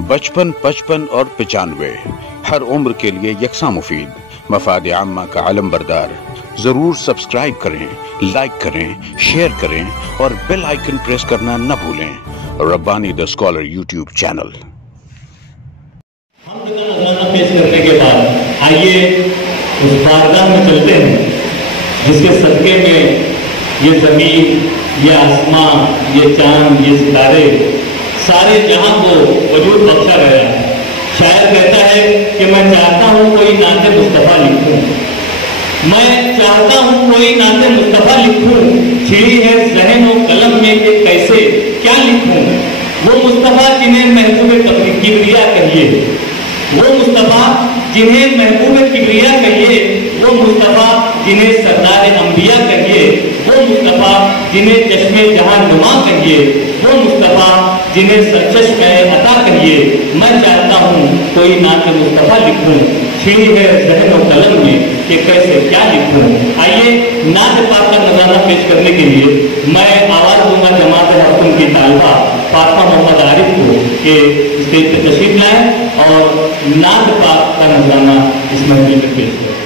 बचपन, 55 और 95 हर उम्र के लिए यकसा मुफीद, मफाद आम्मा का आलम बरदार। जरूर सब्सक्राइब करें, लाइक करें, शेयर करें और बेल आइकन प्रेस करना न भूलें। Rabbani the scholar YouTube channel. हम नजराना पेश करने के बाद आइए उस बारगाह में चलते हैं जिसके सदके में ये जमीन, ये आसमां, ये चांद, ये सितारे, सारे जहां को वजूद बख्शा गया है। शायर कहता है कि मैं चाहता हूं कोई नाते मुस्तफा लिखूं, मैं चाहता हूं कोई नाते मुस्तफा लिखूं, छिड़ी है ज़हन और कलम में कि कैसे क्या लिखूं। वो मुस्तफा जिन्हें महबूब किबरिया कहिए, वो मुस्तफा जिन्हें महबूब किबरिया कहिए, वो मुस्तफा जिन्हें सरदार अंबिया कहिए, वो मुस्तफा जिन्हें चश्मे जहां नुमा कहिए, वो मुस्तफा जिन्हें सरचश्मे अता कहिए। मैं चाहता हूँ कोई नात मुस्तफा लिखूं, छिड़ी है ज़हन और कलम में कि कैसे क्या लिखूं। आइए नात पाक का नजारा पेश करने के लिए मैं आवाज दूंगा जमात हफ्तुम की तालिबा फातिमा मोहम्मद आरिफ को कि स्टेज पर तशरीफ लाएं और नात पाक का नजराना इस महफिल में पेश करें।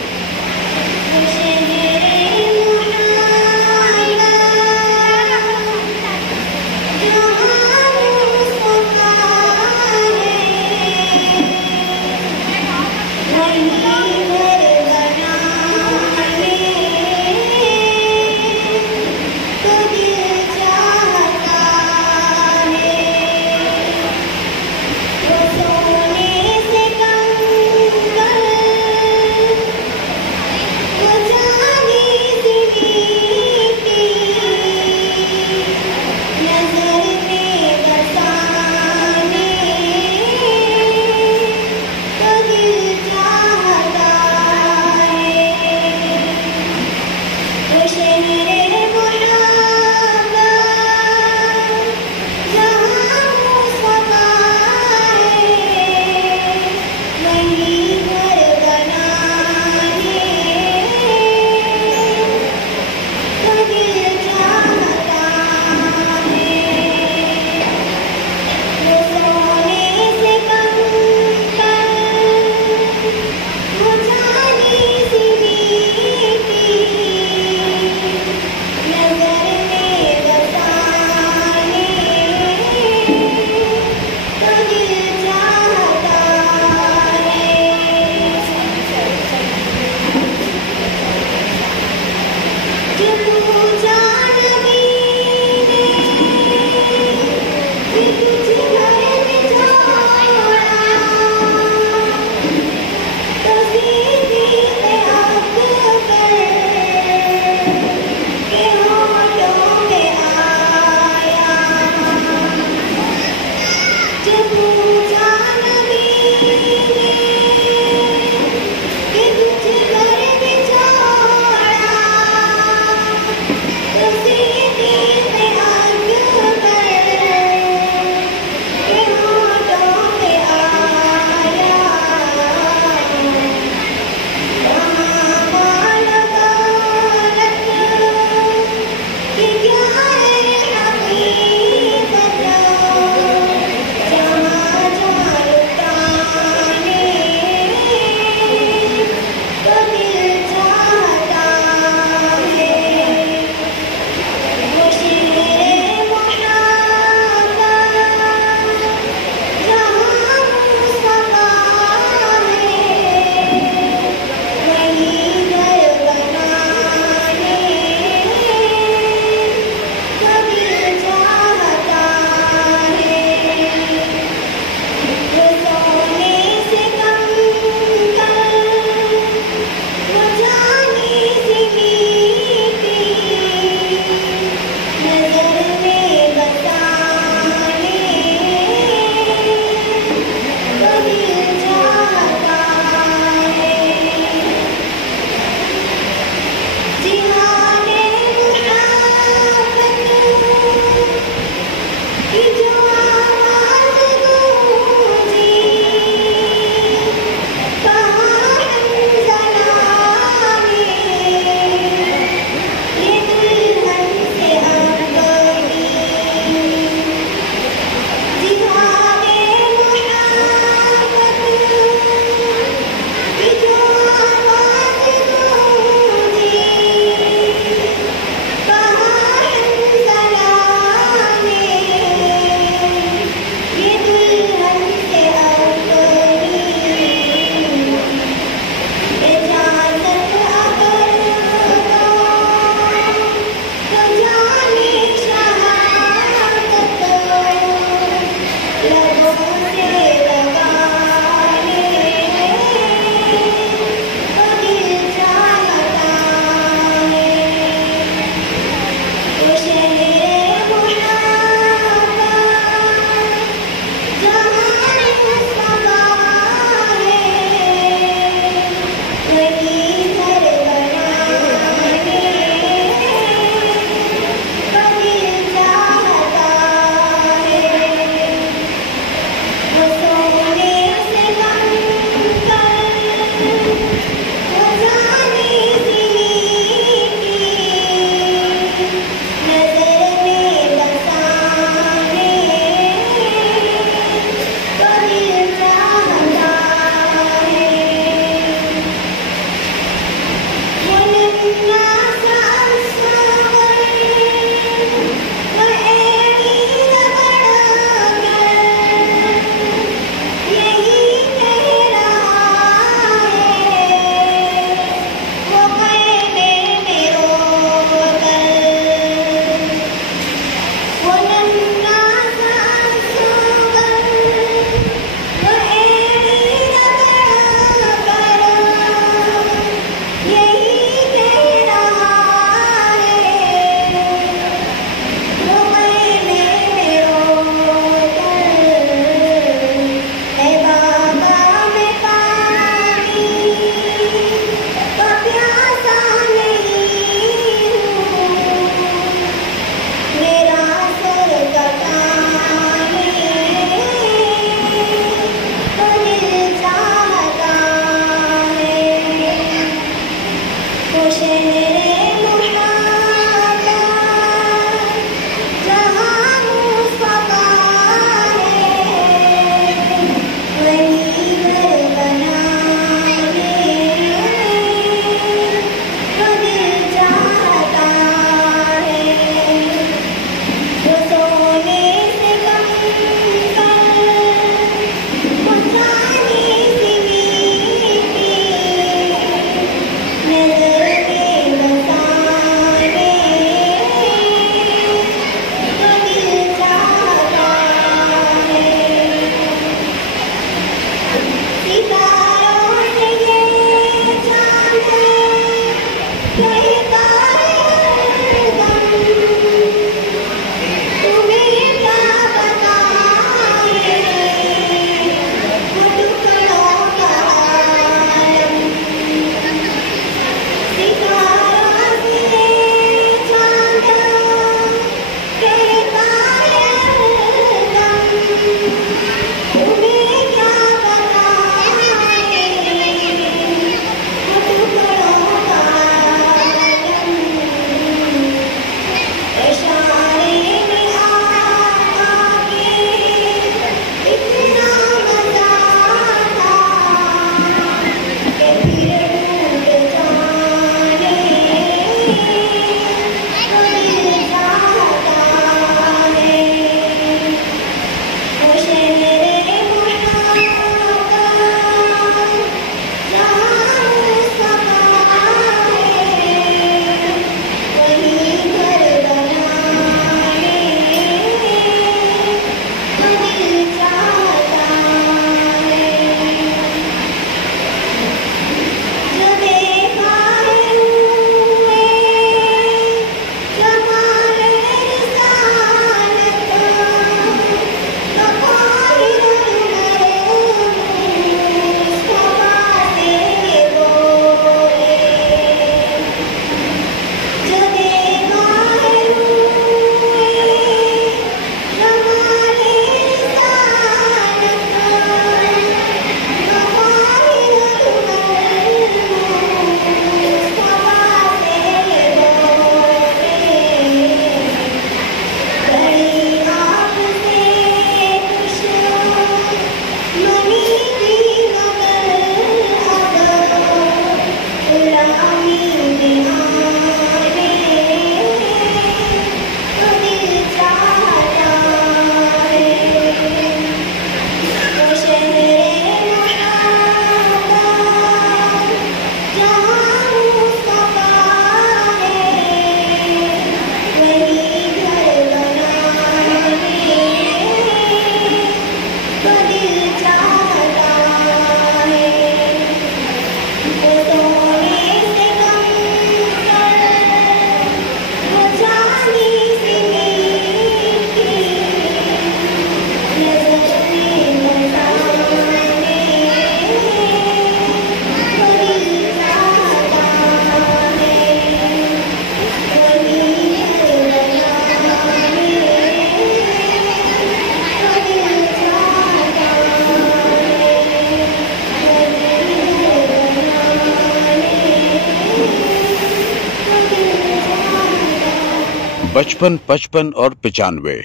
55, 55 और 95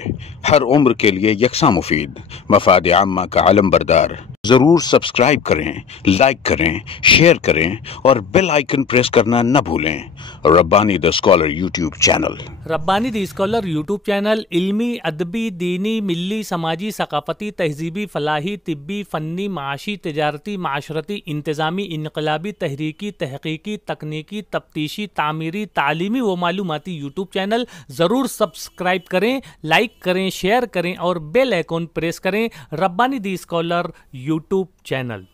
हर उम्र के लिए यकसा मुफीद, मफाद आम्मा का अलम बरदार। जरूर सब्सक्राइब करें, लाइक करें, शेयर करें और बेल आइकन प्रेस करना न भूलें। Rabbani the scholar YouTube channel. Rabbani the scholar YouTube channel इल्मी, अदबी, दीनी, मिल्ली, समाजी, सकाफती, तहजीबी, फलाही, तिब्बी, फ़न्नी, माशी, तिजारती, माशरती, इंतज़ामी, इनकलाबी, तहरीकी, तहकीकी, तकनीकी, तफ्तीशी, तामीरी, तालीमी व मालूमाती यूट्यूब चैनल। ज़रूर सब्सक्राइब करें, लाइक करें, शेयर करें और बेल आइकन प्रेस करें। Rabbani the scholar YouTube channel.